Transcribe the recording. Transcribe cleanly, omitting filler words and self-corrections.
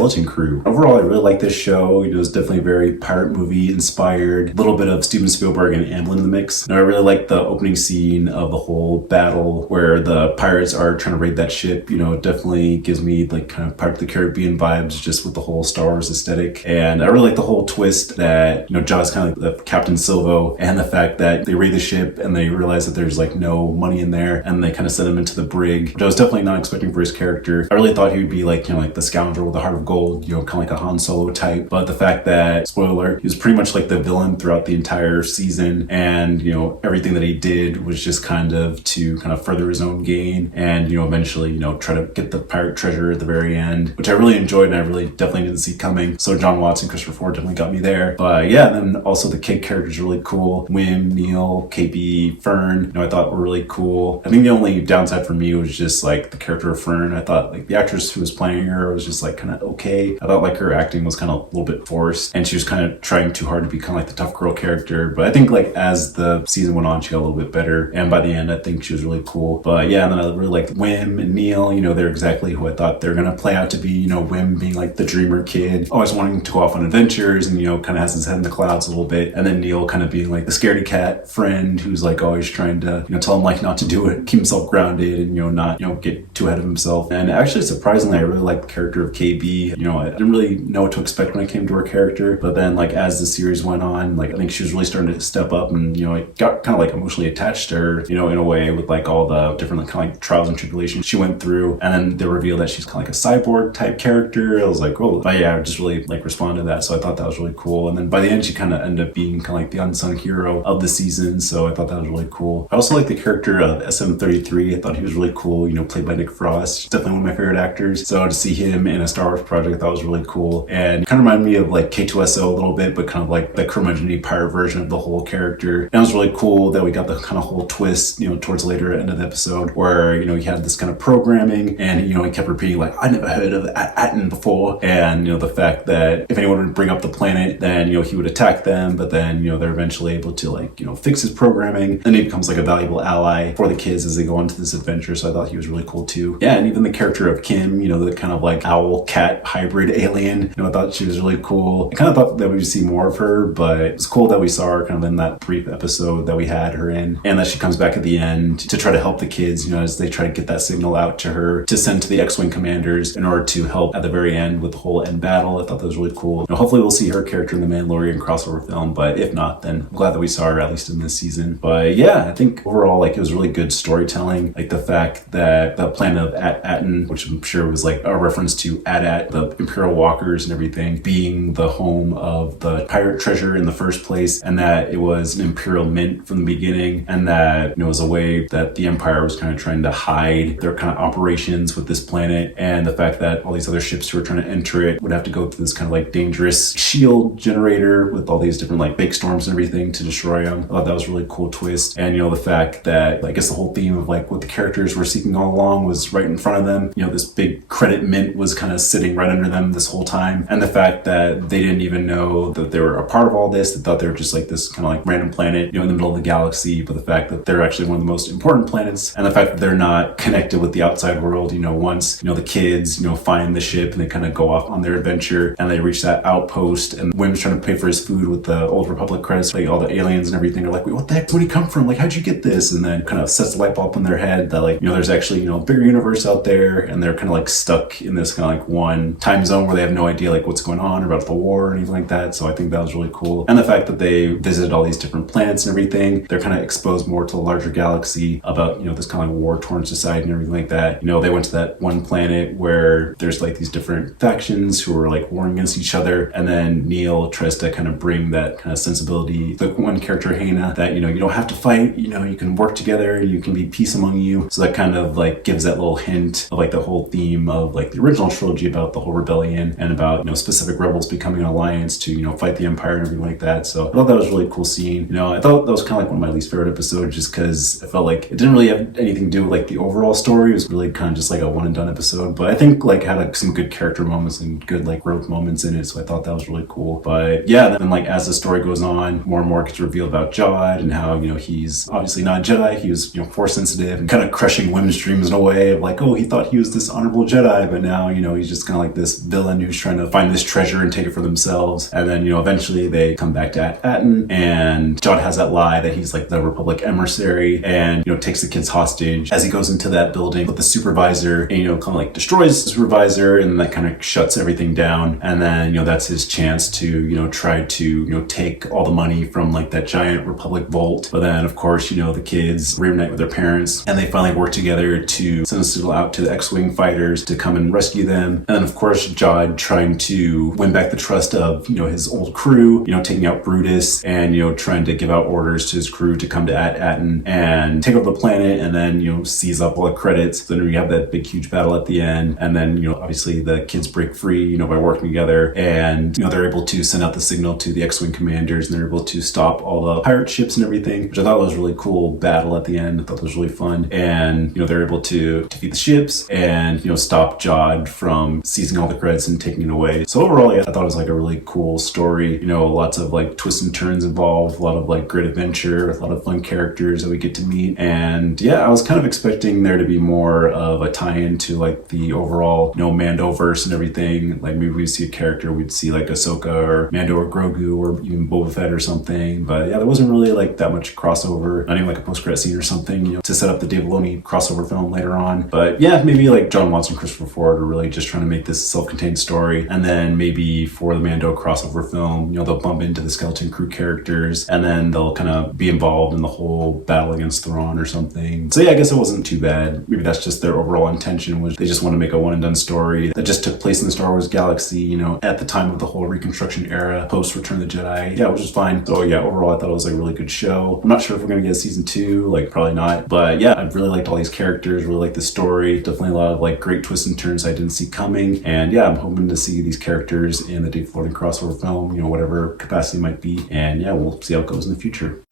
Skeleton Crew. Overall, I really like this show. It was definitely very pirate movie inspired, a little bit of Steven Spielberg and Amblin in the mix. And I really like the opening scene of the whole battle where the pirates are trying to raid that ship. It definitely gives me like kind of Pirates of the Caribbean vibes just with the whole Star Wars aesthetic. And I really like the whole twist that, Jaw's kind of like the Captain Silvo, and the fact that they raid the ship and they realize that there's like no money in there, and they kind of send him into the brig, which I was definitely not expecting for his character. I really thought he would be like, like the scoundrel with the heart of gold, kind of like a Han Solo type. But the fact that, spoiler alert, he was pretty much like the villain throughout the entire season, and everything that he did was just kind of to kind of further his own gain, and eventually try to get the pirate treasure at the very end, which I really enjoyed and I really definitely didn't see coming. So John Watts and Christopher Ford definitely got me there. But yeah, then also the kid characters are really cool. Kh'ymm, Neil, KB, Fern, I thought were really cool. I think the only downside for me was just like the character of Fern. I thought like the actress who was playing her was just like kind of okay. I thought like her acting was kind of a little bit forced, and she was kind of trying too hard to be kind of like the tough girl character. But I think like as the season went on, she got a little bit better, and by the end I think she was really cool. But yeah, and then I really liked Kh'ymm and Neil. They're exactly who I thought they're gonna play out to be. Kh'ymm being like the dreamer kid, always wanting to go off on adventures, and kind of has his head in the clouds a little bit. And then Neil kind of being like the scaredy cat friend who's like always trying to tell him like not to do it, keep himself grounded, and not get too ahead of himself. And actually, surprisingly, I really liked the character of KB. I didn't really know what to expect when it came to her character, but then like as the series went on, like I think she was really starting to step up, and I got kind of like emotionally attached to her, in a way, with like all the different like, kind of like trials and tribulations she went through. And then they revealed that she's kind of like a cyborg type character. I was like, oh, but yeah, I just really like responded to that. So I thought that was really cool. And then by the end, she kind of ended up being kind of like the unsung hero of the season. So I thought that was really cool. I also like the character of SM-33. I thought he was really cool, played by Nick Frost. Definitely one of my favorite actors. So to see him in a Star Wars project, I thought was really cool. And kind of reminded me of like K2SO a little bit, but kind of like the curmudgeon-y pirate version of the whole character. And it was really cool that we got the kind of whole twist, towards later end of the episode where, he had this kind of programming, and, he kept repeating like, I never heard of Atten before. And, the fact that if anyone would bring up the planet, then, he would attack them, but then, they're eventually able to like, fix his programming. And he becomes like a valuable ally for the kids as they go into this adventure. So I thought he was really cool too. Yeah, and even the character of Kh'ymm, the kind of like owl-cat hybrid alien, I thought she was really cool. I kind of thought that we'd see more of her, but it was cool that we saw her kind of in that brief episode that we had her in, and that she comes back at the end to try to help the kids, as they try to get that signal out to her to send to the X-Wing commanders in order to help at the very end with the whole end battle. I thought that was really cool. Hopefully we'll see her character in the Mandalorian crossover film, but if not, then I'm glad that we saw her at least in this season. But yeah, I think overall like it was really good storytelling. Like the fact that the planet of Atten, which I'm sure was like a reference to AT-AT, the Imperial Walkers and everything, being the home of the pirate treasure in the first place, and that it was an Imperial mint from the beginning, and that it was a way that the Empire was kind of trying to hide their kind of operations with this planet, and the fact that all these other ships who were trying to enter it would have to go through this kind of like dangerous shield generator with all these different like fake storms and everything to destroy them. I thought that was a really cool twist. And the fact that I guess the whole theme of like what the characters were seeking all along was right in front of them. This big credit mint was kind of sitting right under them this whole time, and the fact that they didn't even know that they were a part of all this. They thought they were just like this kind of like random planet, in the middle of the galaxy, but the fact that they're actually one of the most important planets, and the fact that they're not connected with the outside world. Once the kids find the ship and they kind of go off on their adventure, and they reach that outpost, and Wim's trying to pay for his food with the Old Republic credits, like all the aliens and everything are like, wait, what the heck, where'd he come from, like how'd you get this? And then kind of sets the light bulb in their head that like there's actually a bigger universe out there, and they're kind of like stuck in this kind of like one time zone where they have no idea like what's going on about the war or anything like that. So I think that was really cool. And the fact that they visited all these different planets and everything, they're kind of exposed more to the larger galaxy about this kind of like war-torn society and everything like that. They went to that one planet where there's like these different factions who are like warring against each other, and then Neil tries to kind of bring that kind of sensibility, the one character Hana, that you don't have to fight, you can work together and you can be peace among you. So that kind of like gives that little hint of like the whole theme of like the original trilogy about the whole rebellion, and about specific rebels becoming an alliance to fight the Empire and everything like that. So I thought that was a really cool scene. I thought that was kind of like one of my least favorite episodes, just because I felt like it didn't really have anything to do with like the overall story. It was really kind of just like a one and done episode, but I think like had like some good character moments and good like growth moments in it. So I thought that was really cool. But yeah, then like as the story goes on, more and more gets revealed about Jod, and how he's obviously not a Jedi. He was force sensitive and kind of crushing women's dreams in a way of like, oh, he thought he was this honorable Jedi, but now he's just kind of like this villain who's trying to find this treasure and take it for themselves. And then, eventually they come back to Atten, and Jod has that lie that he's like the Republic emissary, and, takes the kids hostage as he goes into that building with the supervisor, and, kind of like destroys the supervisor, and that kind of shuts everything down. And then, that's his chance to, try to, take all the money from like that giant Republic vault. But then, of course, the kids reunite with their parents, and they finally work together to send a signal out to the X-Wing fighters to come and rescue them. And then, of course, Jod trying to win back the trust of, his old crew, taking out Brutus, and, trying to give out orders to his crew to come to Atten and take over the planet, and then, seize up all the credits. Then we have that big, huge battle at the end. And then, obviously the kids break free, by working together, and, they're able to send out the signal to the X-Wing commanders, and they're able to stop all the pirate ships and everything, which I thought was a really cool battle at the end. I thought it was really fun. And, they're able to defeat the ships and, stop Jod from seizing all the credits and taking it away. So overall, yeah, I thought it was like a really cool story. Lots of like twists and turns involved, a lot of like great adventure, a lot of fun characters that we get to meet. And yeah, I was kind of expecting there to be more of a tie-in to like the overall, Mandoverse and everything. Like maybe we'd see a character, we'd see like Ahsoka or Mando or Grogu or even Boba Fett or something. But yeah, there wasn't really like that much crossover, not even like a post-credit scene or something, to set up the Dave Filoni crossover film later on. But yeah, maybe like John Watts and Christopher Ford are really just trying to make this self-contained story. And then maybe for the Mando crossover film, they'll bump into the Skeleton Crew characters, and then they'll kind of be involved in the whole battle against Thrawn or something. So yeah, I guess it wasn't too bad. Maybe that's just their overall intention, was they just want to make a one and done story that just took place in the Star Wars galaxy, at the time of the whole Reconstruction era, post Return of the Jedi. Yeah, which is fine. So yeah, overall I thought it was like a really good show. I'm not sure if we're gonna get a season 2, like probably not. But yeah, I really liked all these characters, really liked the story. Definitely a lot of like great twists and turns I didn't see coming. And yeah, I'm hoping to see these characters in the Dave Filoni crossover film, whatever capacity might be. And yeah, we'll see how it goes in the future.